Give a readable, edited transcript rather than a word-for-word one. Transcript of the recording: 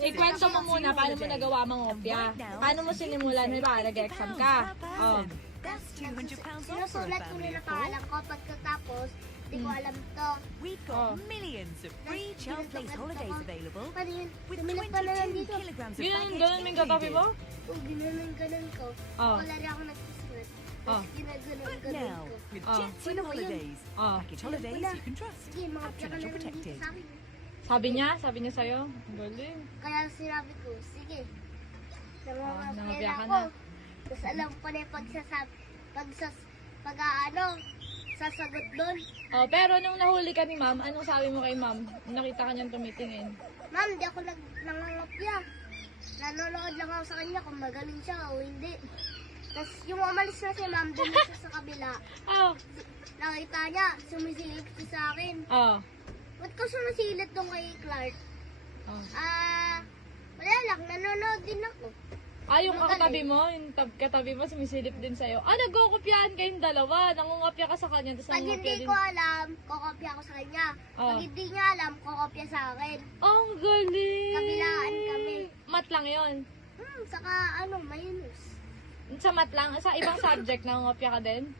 ikwento mo muna paano mo nagawa mangopya. Paano mo sinimulan? May ba, nag-exam ka? Oh. Sinusulat ko nila pangalan ko. Pagkatapos, di ko alam to. We've got millions of free child place holidays available Paano yun? with Sumilat pa na lang 22 dito. kilograms of Ganun, baggage ganun may katabi mo? Kung ginanong-ganon ko, Oh. wala rin ako nagsusulat. Oh. Tapos ginaganon-ganon now ko. with Oh. Jetson Ano ba yun? Holidays. Oh. Package holidays you can trust. Sige, mga Up to plaka na leisure lang dito protected. sa akin. Sabi niya sa'yo? Ang galing. Kaya sinabi ko, sige. nangopya Nangangapya ka ako. na. Tapos alam ko na yung sasagot doon. Oh, pero nung nahuli ka ni ma'am, anong sabi mo kay ma'am? Nakita ka niyang tumitingin. Ma'am, di ako nangangapya. Nanonood lang ako sa kanya kung magaling siya o hindi. Tapos yung umalis na si ma'am, doon na siya sa kabila. Oh. Nakita niya, sumisilip siya sa akin. Oh. Ba't ka sumisilip doon kay Clark? Oh. Wala lang, nanonood din ako. Yung katabi mo, yung katabi mo, sumisilip din sa'yo. Nagkukopyahan kayong dalawa. Nangungopya ka sa kanya, tapos Pag nangungopya hindi din. ko alam, kokopya ako sa kanya. Pag Oh. hindi niya alam, kokopya sa akin. Ang galing! Kabilaan kami. Mat lang yon. Saka minus. Sa mat lang, sa ibang subject, nangungopya ka din?